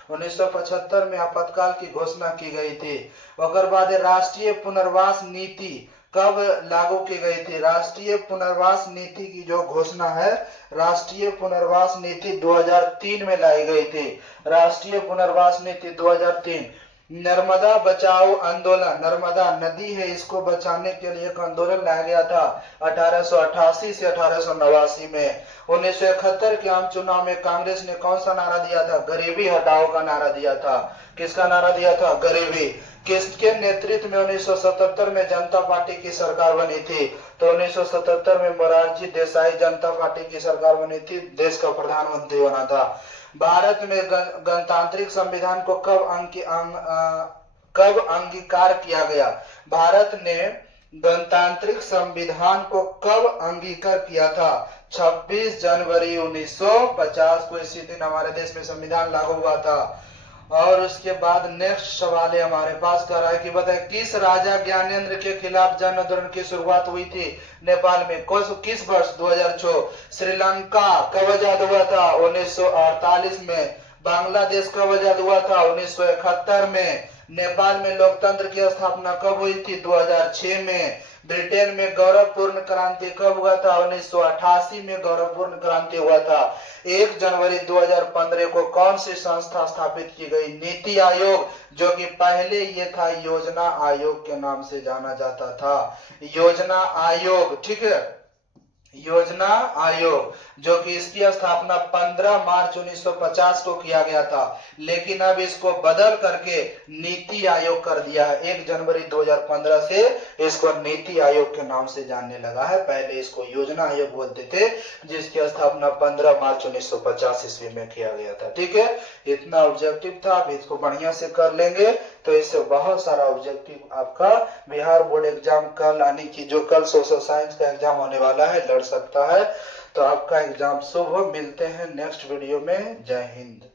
1975 में आपातकाल की घोषणा की गई थी। उसके बाद राष्ट्रीय पुनर्वास नीति कब लागू की गई थी? राष्ट्रीय पुनर्वास नीति की जो घोषणा है, राष्ट्रीय पुनर्वास नीति 2003 में लाई गई थी। राष्ट्रीय पुनर्वास नीति 2003। नर्मदा बचाओ आंदोलन, नर्मदा नदी है, इसको बचाने के लिए एक आंदोलन लाया गया था 1888 से 1889 में। 1971 के आम चुनाव में कांग्रेस ने कौन सा नारा दिया था? गरीबी हटाओ का नारा दिया था। किसका नारा दिया था? गरीबी। किसके नेतृत्व में 1977 में जनता पार्टी की सरकार बनी थी? तो 1977 में मोरारजी देसाई जनता पार्टी की सरकार बनी थी, देश का प्रधानमंत्री बना था। भारत में गणतांत्रिक संविधान को कब अंगीकार किया गया? भारत ने गणतांत्रिक संविधान को कब अंगीकार किया था? 26 जनवरी 1950 को इसी दिन हमारे देश में संविधान लागू हुआ था। और उसके बाद नेक्स्ट सवाल है हमारे पास, कह रहा है कि बताए किस राजा ज्ञानेंद्र के खिलाफ जन आंदोलन की शुरुआत हुई थी नेपाल में? किस वर्ष? 2006। श्रीलंका कब आजाद हुआ था? 1948 में। बांग्लादेश कब आजाद हुआ था? 1971 में। नेपाल में लोकतंत्र की स्थापना कब हुई थी? 2006 में। ब्रिटेन में गौरवपूर्ण क्रांति कब हुआ था? 1988 में गौरवपूर्ण क्रांति हुआ था। 1 जनवरी 2015 को कौन सी संस्था स्थापित की गई? नीति आयोग, जो कि पहले ये था योजना आयोग के नाम से जाना जाता था। योजना आयोग, ठीक है, योजना आयोग, जो कि इसकी स्थापना 15 मार्च 1950 को किया गया था, लेकिन अब इसको बदल करके नीति आयोग कर दिया है। 1 जनवरी 2015 से इसको नीति आयोग के नाम से जानने लगा है। पहले इसको योजना आयोग बोलते थे, जिसकी स्थापना 15 मार्च 1950 ईस्वी में किया गया था। ठीक है, इतना ऑब्जेक्टिव था। आप इसको बढ़िया से कर लेंगे तो इससे बहुत सारा ऑब्जेक्टिव आपका बिहार बोर्ड एग्जाम कल, यानी कि जो कल सोशल साइंस का एग्जाम होने वाला है, लड़ सकता है। तो आपका एग्जाम शुभ हो। मिलते हैं नेक्स्ट वीडियो में। जय हिंद।